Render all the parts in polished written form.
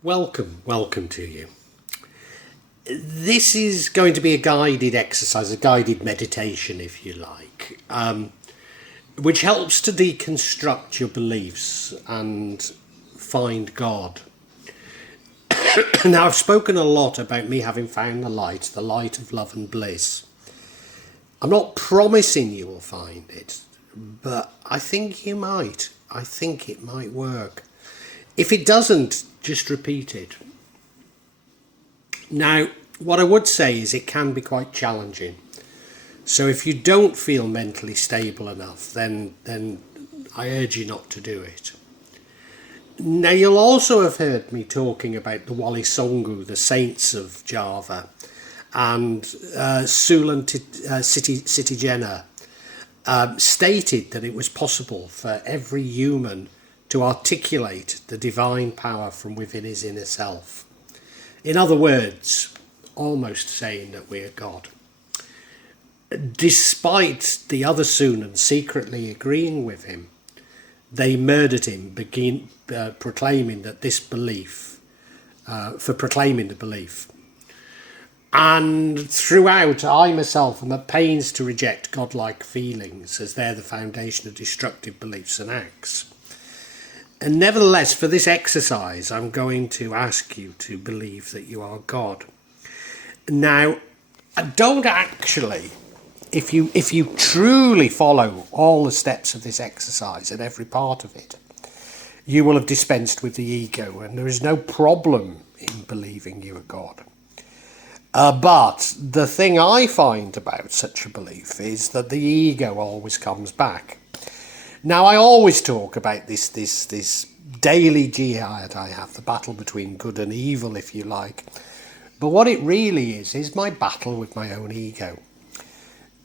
Welcome to you. This is going to be a guided exercise, a guided meditation, if you like, which helps to deconstruct your beliefs and find God. Now, I've spoken a lot about me having found the light of love and bliss. I'm not promising you will find it, but I think you might. I think it might work. If it doesn't, just repeat it. Now, what I would say is it can be quite challenging. So if you don't feel mentally stable enough, then I urge you not to do it. Now, you'll also have heard me talking about the Wali Songu, the saints of Java, and Sulan Sitijena stated that it was possible for every human to articulate the divine power from within his inner self. In other words, almost saying that we are God. Despite the other Sunans secretly agreeing with him, they murdered him, proclaiming that this belief, for proclaiming the belief. And throughout, I myself am at pains to reject godlike feelings, as they're the foundation of destructive beliefs and acts. And nevertheless, for this exercise, I'm going to ask you to believe that you are God. Now, don't actually, if you truly follow all the steps of this exercise and every part of it, you will have dispensed with the ego, and there is no problem in believing you are God. But the thing I find about such a belief is that the ego always comes back. Now, I always talk about this daily jihad I have, the battle between good and evil, if you like. But what it really is my battle with my own ego.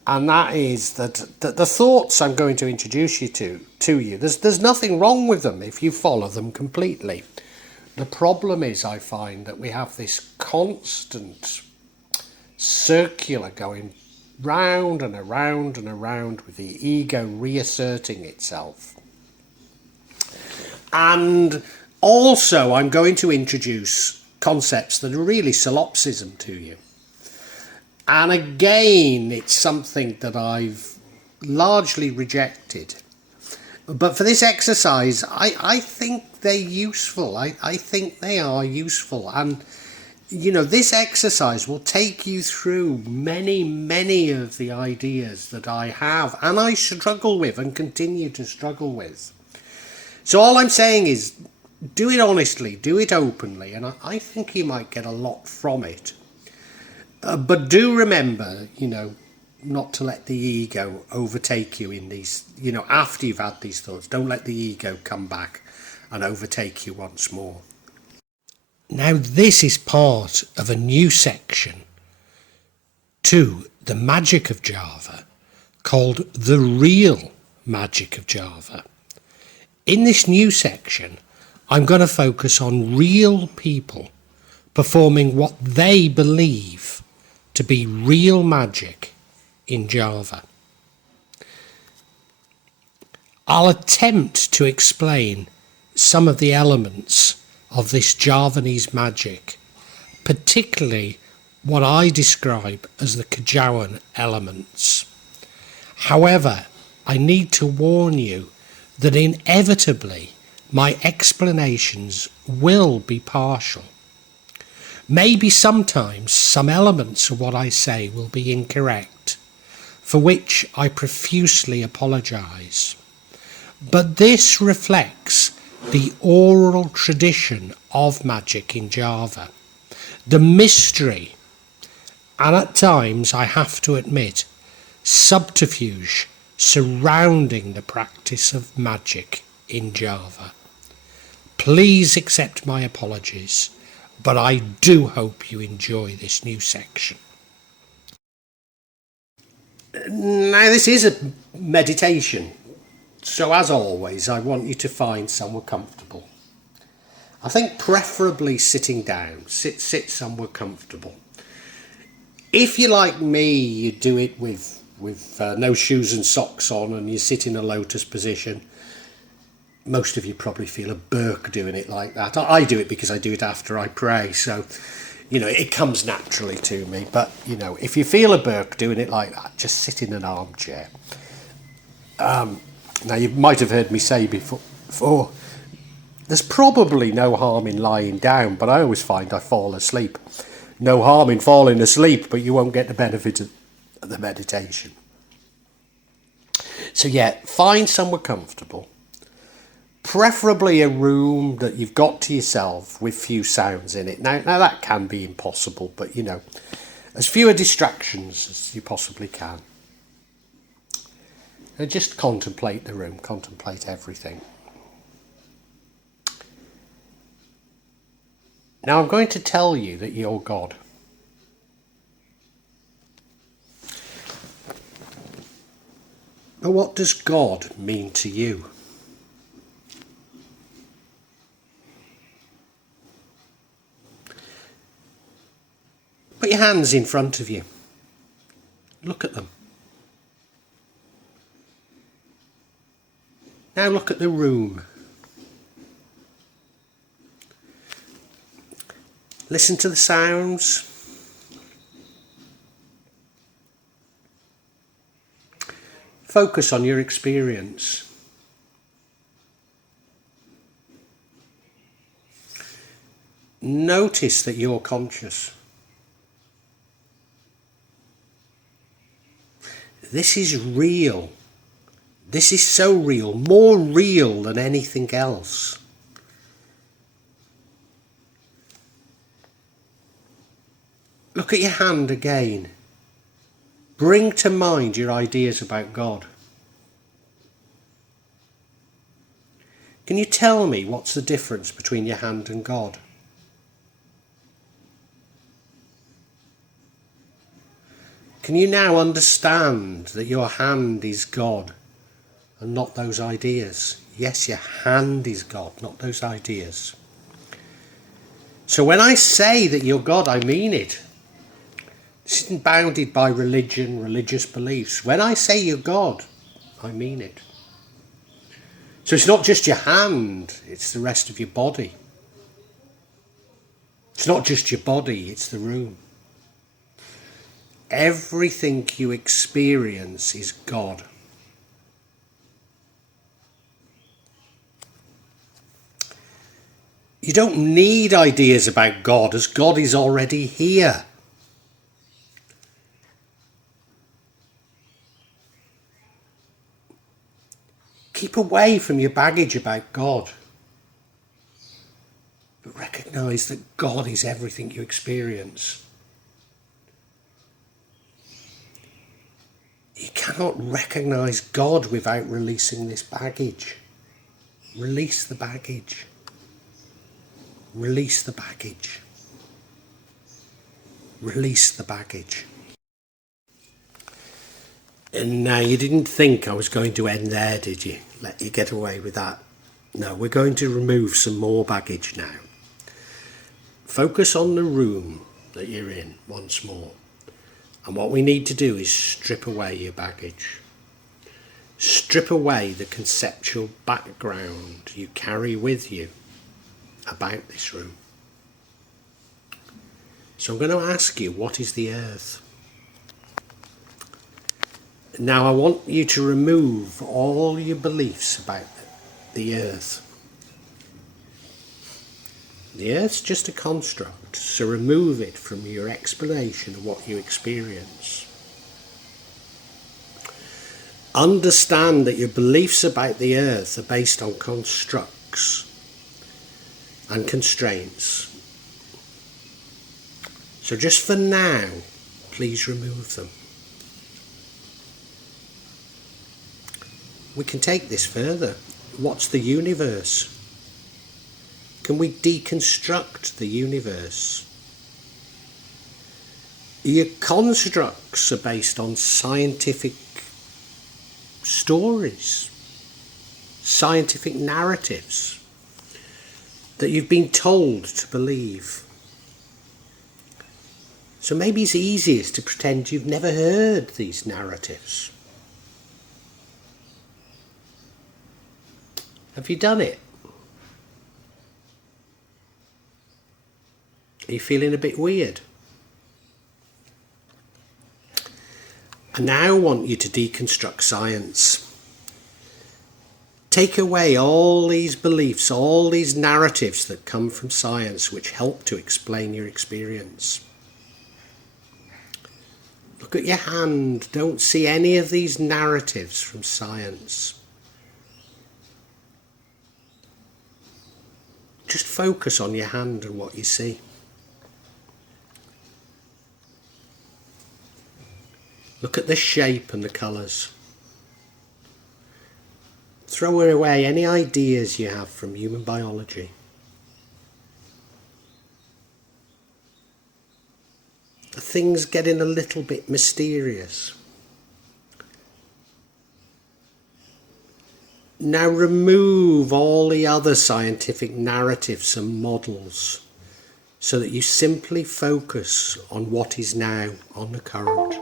And that is that the thoughts I'm going to introduce you to you, there's nothing wrong with them if you follow them completely. The problem is, I find that we have this constant circular going round and around and around, with the ego reasserting itself. And also, I'm going to introduce concepts that are really solipsism to you. And again, it's something that I've largely rejected. But for this exercise, I think they're useful. I think they are useful. And you know, this exercise will take you through many of the ideas that I have and I struggle with and continue to struggle with. So all I'm saying is, do it honestly, do it openly, and I think you might get a lot from it. But do remember, not to let the ego overtake you in these, after you've had these thoughts. Don't let the ego come back and overtake you once more. Now, this is part of a new section to the magic of Java called The Real Magic of Java. In this new section, I'm going to focus on real people performing what they believe to be real magic in Java. I'll attempt to explain some of the elements of this Javanese magic, particularly what I describe as the Kejawan elements. However, I need to warn you that inevitably my explanations will be partial. Maybe sometimes some elements of what I say will be incorrect, for which I profusely apologise. But this reflects the oral tradition of magic in Java, the mystery, and at times, I have to admit, subterfuge surrounding the practice of magic in Java. Please accept my apologies, but I do hope you enjoy this new section. Now, this is a meditation. So as always, I want you to find somewhere comfortable. I think preferably sitting down. Sit somewhere comfortable. If you're like me, you do it with no shoes and socks on, and you sit in a lotus position. most of you probably feel a Burke doing it like that. I do it because I do it after I pray, so it comes naturally to me. But if you feel a Burke doing it like that, just sit in an armchair. Now you might have heard me say before, there's probably no harm in lying down, but I always find I fall asleep. No harm in falling asleep, but you won't get the benefit of the meditation. So find somewhere comfortable, preferably a room that you've got to yourself with few sounds in it. Now that can be impossible, but as fewer distractions as you possibly can. And just contemplate the room, contemplate everything. Now I'm going to tell you that you're God. But what does God mean to you? Put your hands in front of you. Look at them. Now look at the room. Listen to the sounds. Focus on your experience. Notice that you're conscious. This is real. This is so real, more real than anything else. Look at your hand again. Bring to mind your ideas about God. Can you tell me what's the difference between your hand and God? Can you now understand that your hand is God and not those ideas? Yes, your hand is God, not those ideas. So when I say that you're God, I mean it. This isn't bounded by religion, religious beliefs. When I say you're God, I mean it. So it's not just your hand, it's the rest of your body. It's not just your body, it's the room. Everything you experience is God. You don't need ideas about God, as God is already here. Keep away from your baggage about God. But recognise that God is everything you experience. You cannot recognise God without releasing this baggage. Release the baggage. Release the baggage. Release the baggage. And now you didn't think I was going to end there, did you? Let you get away with that. No, we're going to remove some more baggage now. Focus on the room that you're in once more. And what we need to do is strip away your baggage. Strip away the conceptual background you carry with you about this room. So I'm going to ask you, what is the earth? Now I want you to remove all your beliefs about the earth. The earth's just a construct, so remove it from your explanation of what you experience. Understand that your beliefs about the earth are based on constructs and constraints. So just for now, please remove them. We can take this further. What's the universe? Can we deconstruct the universe? Your constructs are based on scientific stories, scientific narratives that you've been told to believe. So maybe it's easiest to pretend you've never heard these narratives. Have you done it? Are you feeling a bit weird? I now want you to deconstruct science. Take away all these beliefs, all these narratives that come from science which help to explain your experience. Look at your hand. Don't see any of these narratives from science. Just focus on your hand and what you see. Look at the shape and the colours. Throw away any ideas you have from human biology. Are things getting a little bit mysterious? Now remove all the other scientific narratives and models so that you simply focus on what is now, on the current.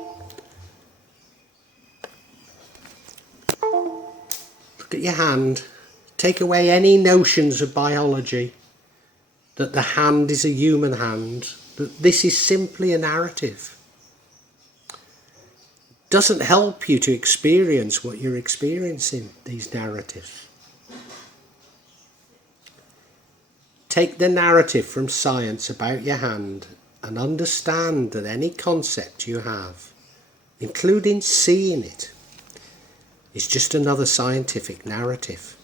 Look at your hand. Take away any notions of biology, that the hand is a human hand, that this is simply a narrative. Doesn't help you to experience what you're experiencing, these narratives. Take the narrative from science about your hand and understand that any concept you have, including seeing it, is just another scientific narrative.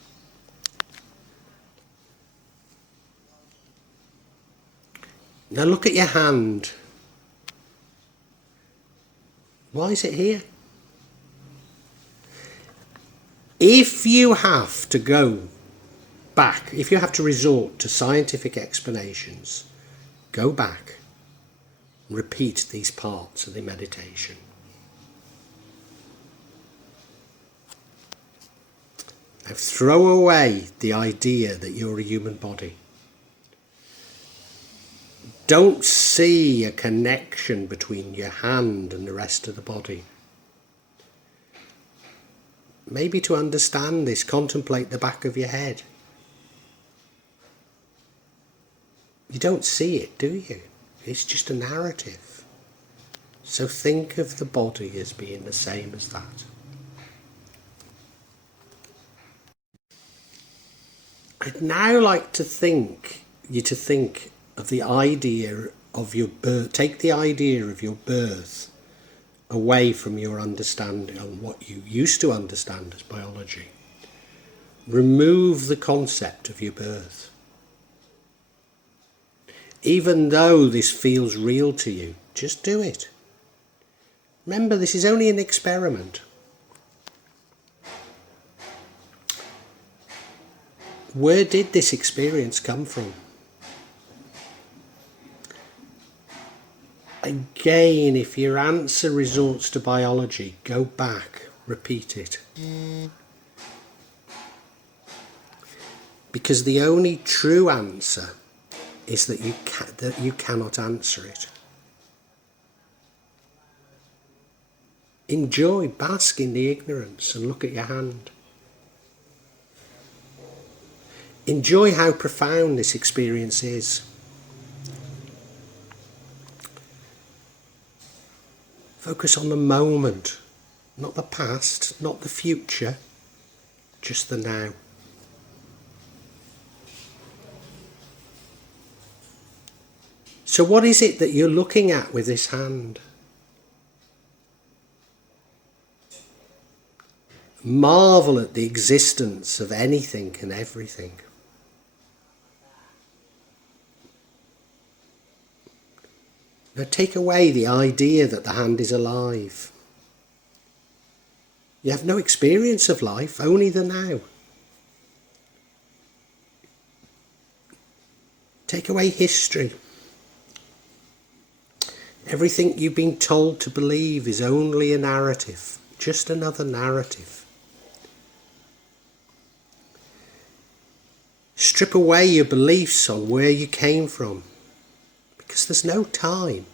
Now look at your hand. Why is it here? If you have to go back, if you have to resort to scientific explanations, go back and repeat these parts of the meditation. Now throw away the idea that you're a human body. Don't see a connection between your hand and the rest of the body. Maybe to understand this, contemplate the back of your head. You don't see it, do you? It's just a narrative. So think of the body as being the same as that. I'd now like to think of the idea of your birth. Take the idea of your birth away from your understanding on what you used to understand as biology. Remove the concept of your birth. Even though this feels real to you, just do it. Remember, this is only an experiment. Where did this experience come from? Again, if your answer resorts to biology, go back, repeat it. Because the only true answer is that you cannot answer it. Enjoy, bask in the ignorance and look at your hand. Enjoy how profound this experience is. Focus on the moment, not the past, not the future, just the now. So what is it that you're looking at with this hand? Marvel at the existence of anything and everything. Now take away the idea that the hand is alive. You have no experience of life, only the now. Take away history. Everything you've been told to believe is only a narrative, just another narrative. Strip away your beliefs on where you came from, because there's no time.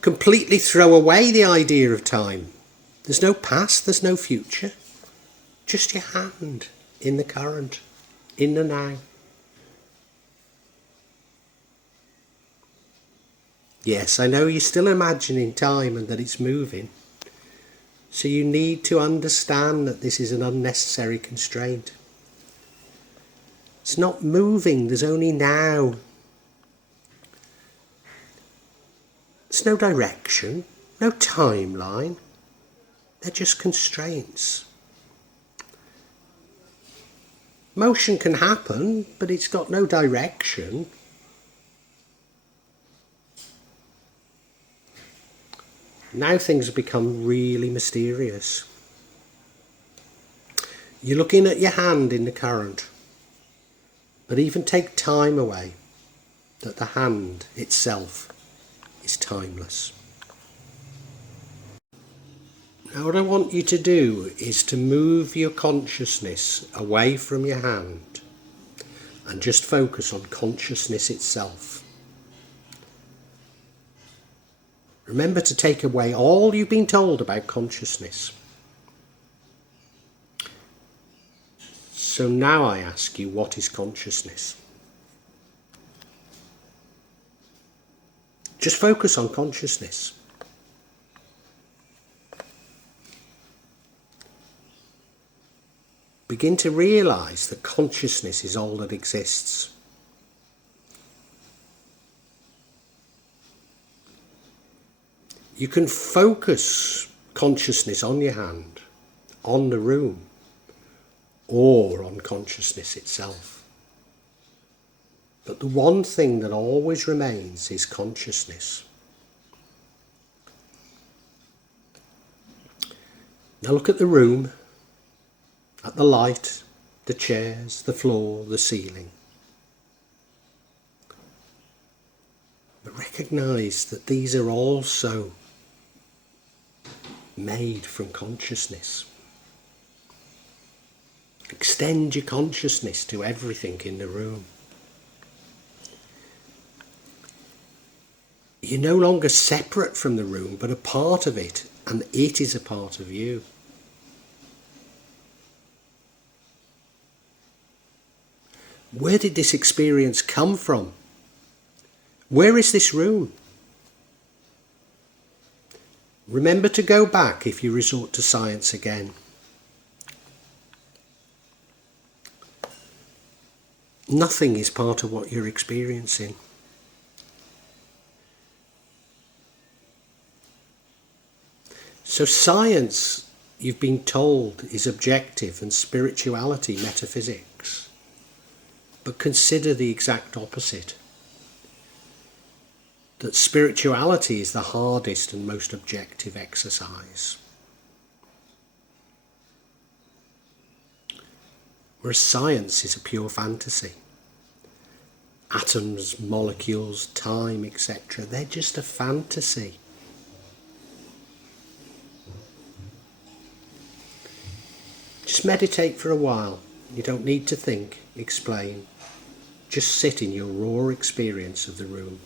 Completely throw away the idea of time. There's no past, there's no future. Just your hand in the current, in the now. Yes, I know you're still imagining time and that it's moving. So you need to understand that this is an unnecessary constraint. It's not moving, there's only now. There's no direction, no timeline. They're just constraints. Motion can happen, but it's got no direction. Now things have become really mysterious. You're looking at your hand in the current, but even take time away, that the hand itself is timeless. Now what I want you to do is to move your consciousness away from your hand and just focus on consciousness itself. Remember to take away all you've been told about consciousness. So now I ask you, what is consciousness? Just focus on consciousness. Begin to realise that consciousness is all that exists. You can focus consciousness on your hand, on the room, or on consciousness itself. But the one thing that always remains is consciousness. Now look at the room, at the light, the chairs, the floor, the ceiling. But recognise that these are also made from consciousness. Extend your consciousness to everything in the room. You're no longer separate from the room, but a part of it, and it is a part of you. Where did this experience come from? Where is this room? Remember to go back if you resort to science again. Nothing is part of what you're experiencing. So science, you've been told, is objective and spirituality metaphysics. But consider the exact opposite. That spirituality is the hardest and most objective exercise. Whereas science is a pure fantasy. Atoms, molecules, time, etc., they're just a fantasy. Just meditate for a while. You don't need to think, explain. Just sit in your raw experience of the room.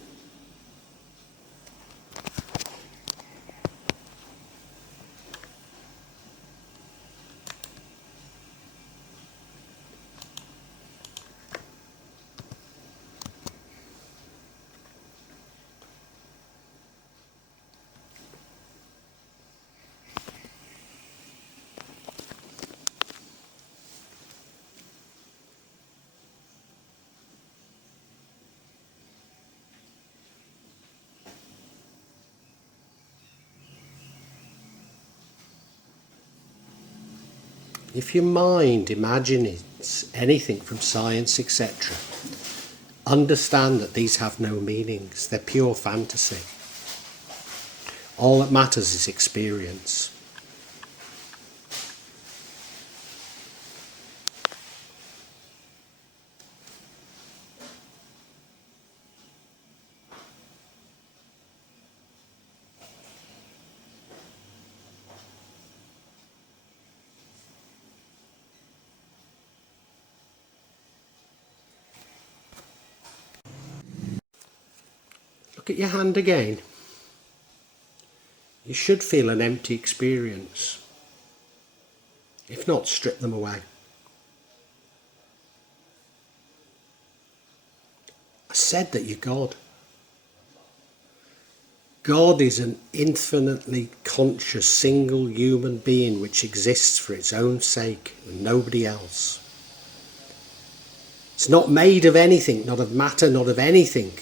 If your mind imagines anything from science, etc., understand that these have no meanings. They're pure fantasy. All that matters is experience. Look at your hand again. You should feel an empty experience. If not, strip them away. I said that you're God. God is an infinitely conscious single human being which exists for its own sake and nobody else. It's not made of anything, not of matter, not of anything,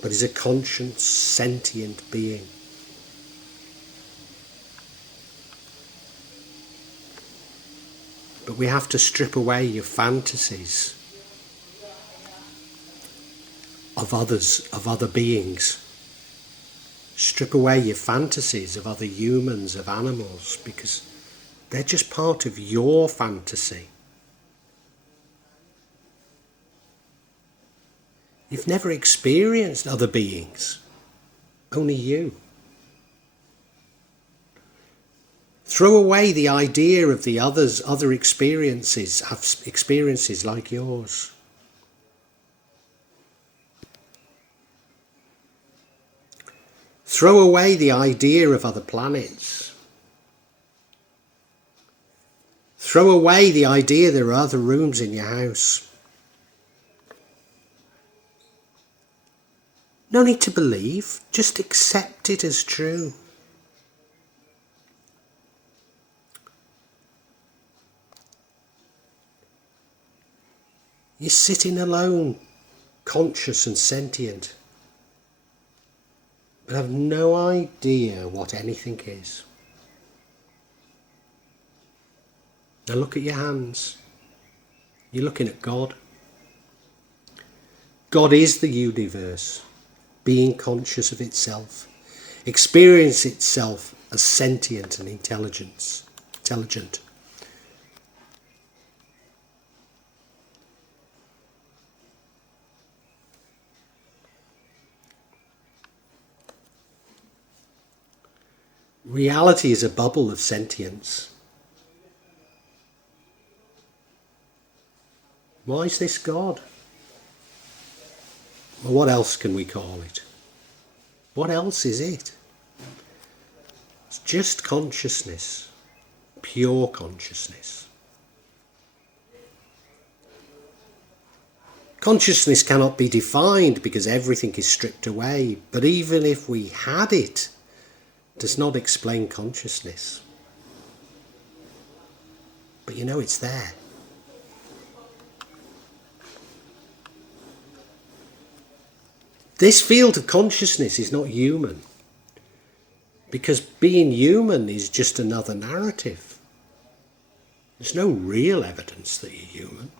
but is a conscious, sentient being. But we have to strip away your fantasies of others, of other beings. Strip away your fantasies of other humans, of animals, because they're just part of your fantasy. You've never experienced other beings, only you. Throw away the idea of the others, other experiences, have experiences like yours. Throw away the idea of other planets. Throw away the idea there are other rooms in your house. No need to believe, just accept it as true. You're sitting alone, conscious and sentient, but have no idea what anything is. Now look at your hands. You're looking at God. God is the universe, being conscious of itself, experience itself as sentient and intelligent. Reality is a bubble of sentience. Why is this God? Well, what else can we call it? What else is it? It's just consciousness, pure consciousness. Consciousness cannot be defined because everything is stripped away, but even if we had it, does not explain consciousness. But you know it's there. This field of consciousness is not human, because being human is just another narrative. There's no real evidence that you're human.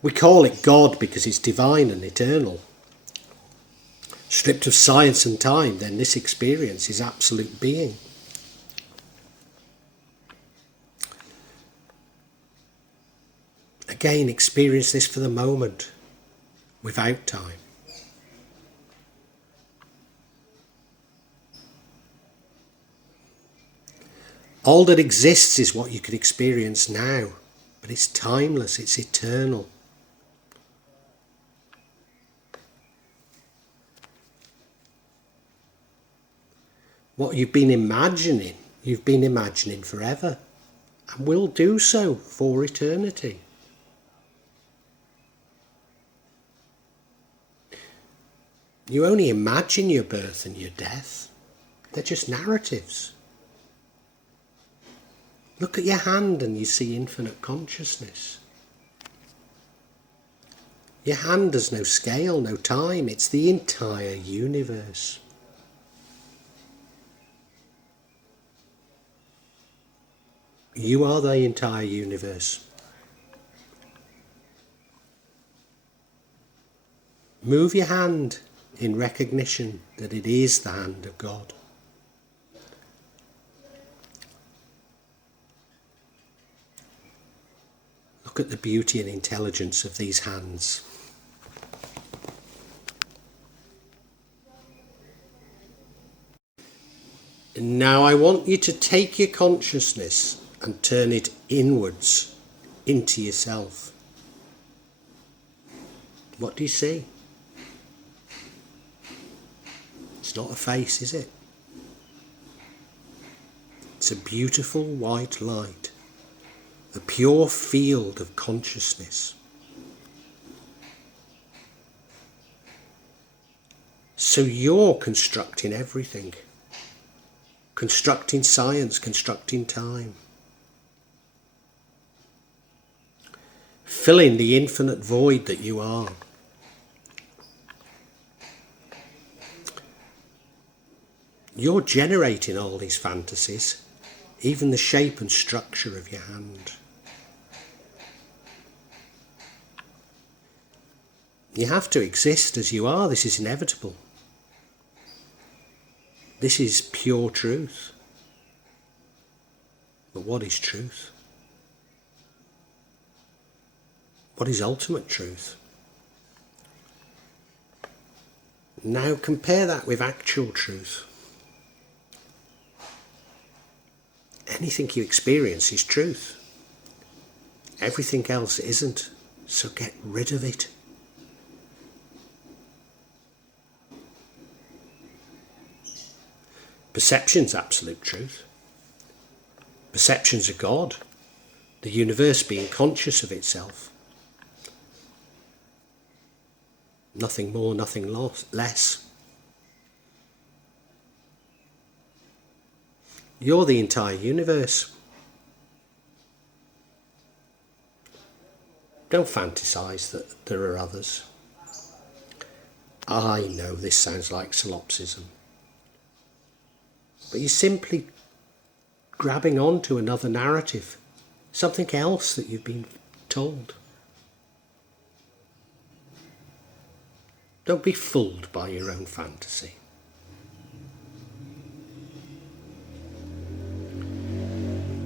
We call it God because it's divine and eternal. Stripped of science and time, then this experience is absolute being. Again, experience this for the moment, without time. All that exists is what you can experience now, but it's timeless, it's eternal. What you've been imagining forever, and will do so for eternity. You only imagine your birth and your death. They're just narratives. Look at your hand and you see infinite consciousness. Your hand has no scale, no time. It's the entire universe. You are the entire universe. Move your hand in recognition that it is the hand of God. Look at the beauty and intelligence of these hands. And now I want you to take your consciousness and turn it inwards into yourself. What do you see? It's not a face, is it? It's a beautiful white light, a pure field of consciousness. So you're constructing everything. Constructing science, constructing time. Filling the infinite void that you are. You're generating all these fantasies, even the shape and structure of your hand. You have to exist as you are. This is inevitable. This is pure truth. But what is truth? What is ultimate truth? Now compare that with actual truth. Anything you experience is truth. Everything else isn't. So get rid of it. Perception's absolute truth. Perception's a God. The universe being conscious of itself. Nothing more, nothing less. You're the entire universe. Don't fantasize that there are others. I know this sounds like solipsism, but you're simply grabbing onto another narrative, something else that you've been told. Don't be fooled by your own fantasy.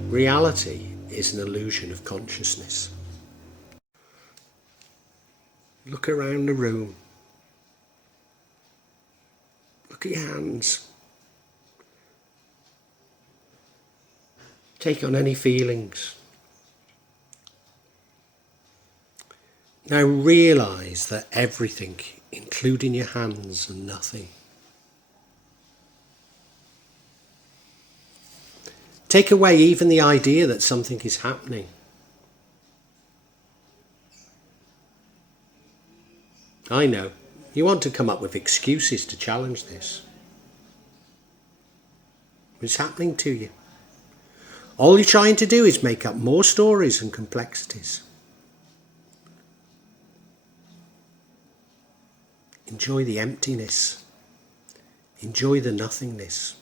Reality is an illusion of consciousness. Look around the room. Look at your hands. Take on any feelings. Now realise that everything, including your hands, and nothing. Take away even the idea that something is happening. I know, you want to come up with excuses to challenge this. It's happening to you. All you're trying to do is make up more stories and complexities. Enjoy the emptiness. Enjoy the nothingness.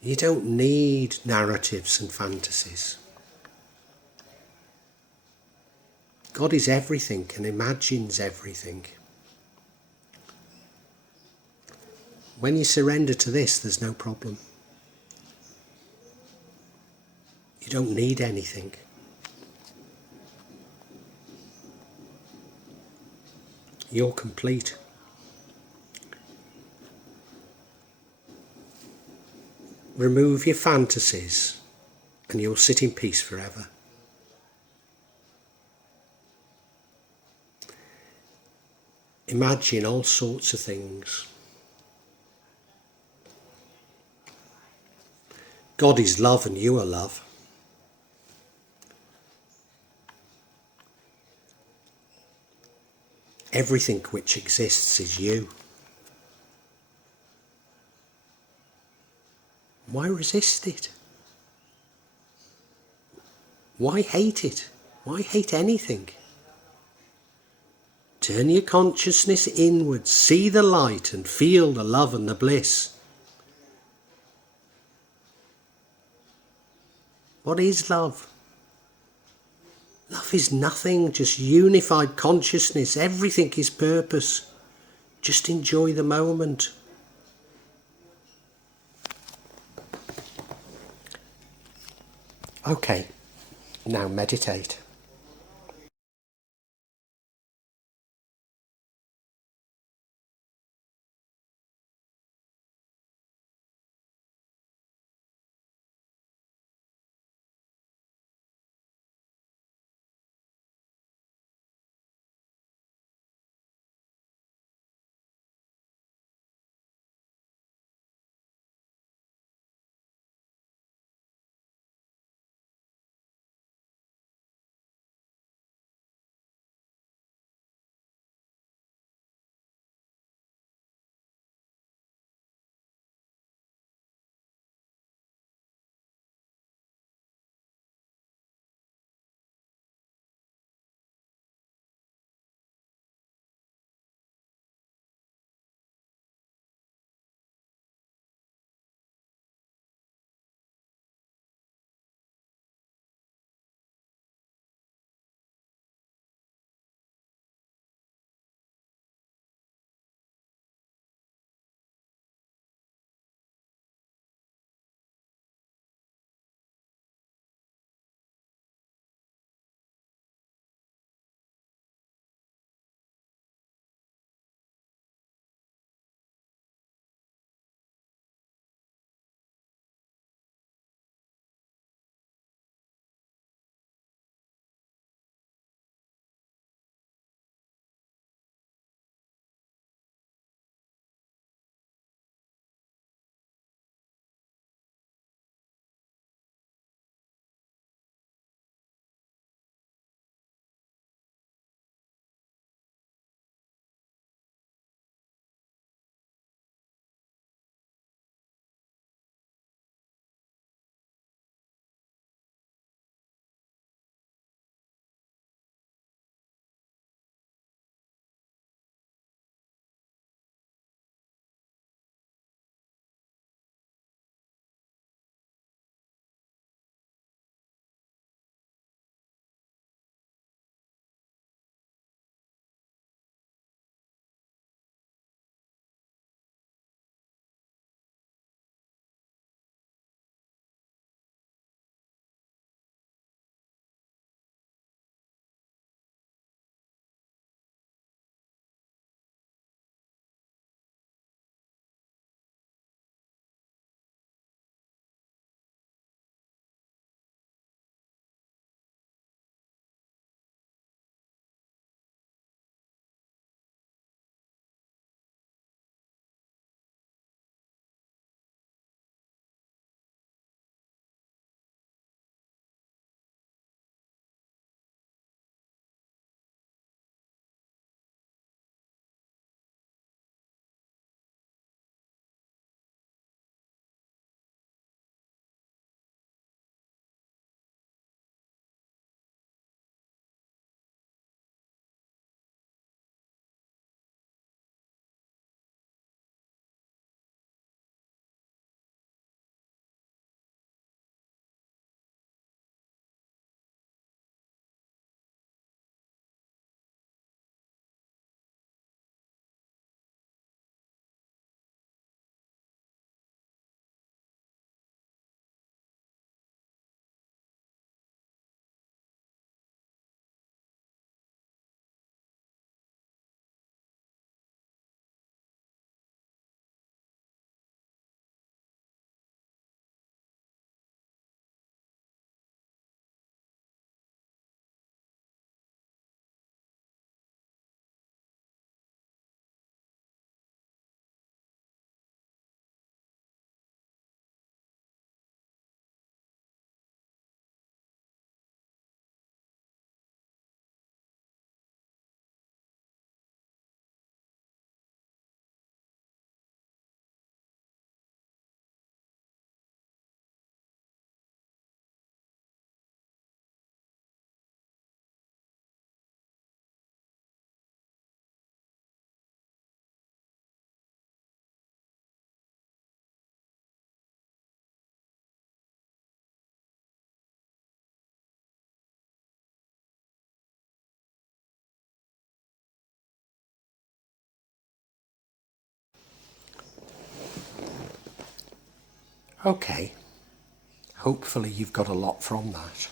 You don't need narratives and fantasies. God is everything and imagines everything. When you surrender to this, there's no problem. You don't need anything. You're complete. Remove your fantasies and you'll sit in peace forever. Imagine all sorts of things. God is love and you are love. Everything which exists is you. Why resist it? Why hate it? Why hate anything? Turn your consciousness inwards, see the light and feel the love and the bliss. What is love? Love is nothing, just unified consciousness. Everything is purpose. Just enjoy the moment. Okay, now meditate. Okay, hopefully you've got a lot from that.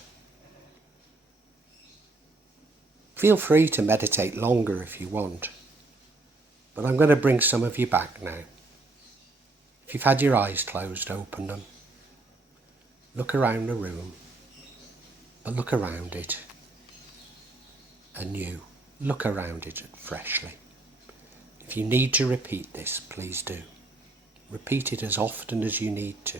Feel free to meditate longer if you want, but I'm going to bring some of you back now. If you've had your eyes closed, open them. Look around the room, but look around it anew. Look around it freshly. If you need to repeat this, please do. Repeat it as often as you need to.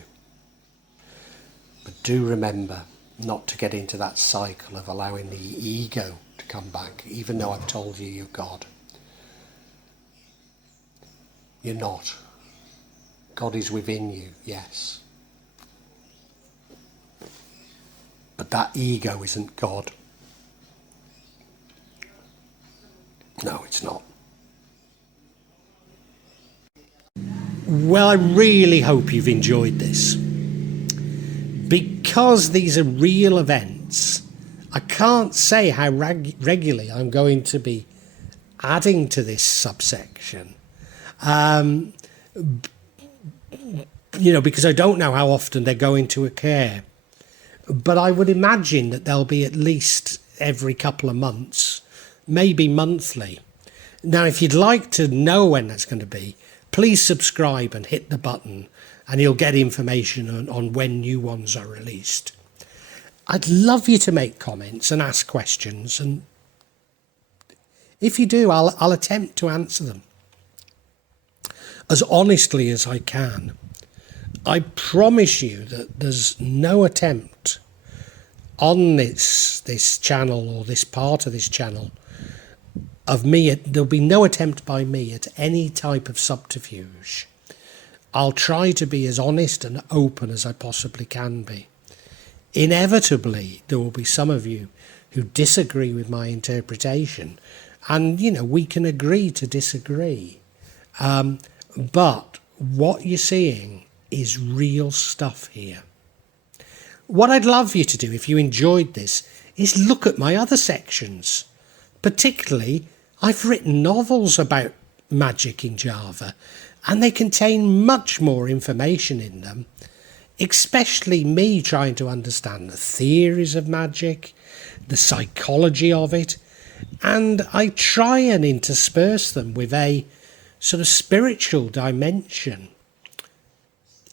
But do remember not to get into that cycle of allowing the ego to come back, even though I've told you you're God. You're not. God is within you, yes. But that ego isn't God. No, it's not. Well, I really hope you've enjoyed this. Because these are real events, I can't say how regularly I'm going to be adding to this subsection. Because I don't know how often they're going to occur. But I would imagine that they'll be at least every couple of months, maybe monthly. Now, if you'd like to know when that's going to be, please subscribe and hit the button, and you'll get information on when new ones are released. I'd love you to make comments and ask questions, and if you do, I'll attempt to answer them as honestly as I can. I promise you that there's no attempt on this channel or this part of this channel of me. There'll be no attempt by me at any type of subterfuge. I'll try to be as honest and open as I possibly can be. Inevitably, there will be some of you who disagree with my interpretation, and we can agree to disagree. But what you're seeing is real stuff here. What I'd love you to do, if you enjoyed this, is look at my other sections. Particularly, I've written novels about magic in Java, and they contain much more information in them, especially me trying to understand the theories of magic, the psychology of it, and I try and intersperse them with a sort of spiritual dimension.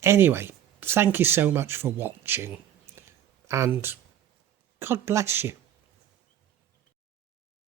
Anyway, thank you so much for watching, and God bless you.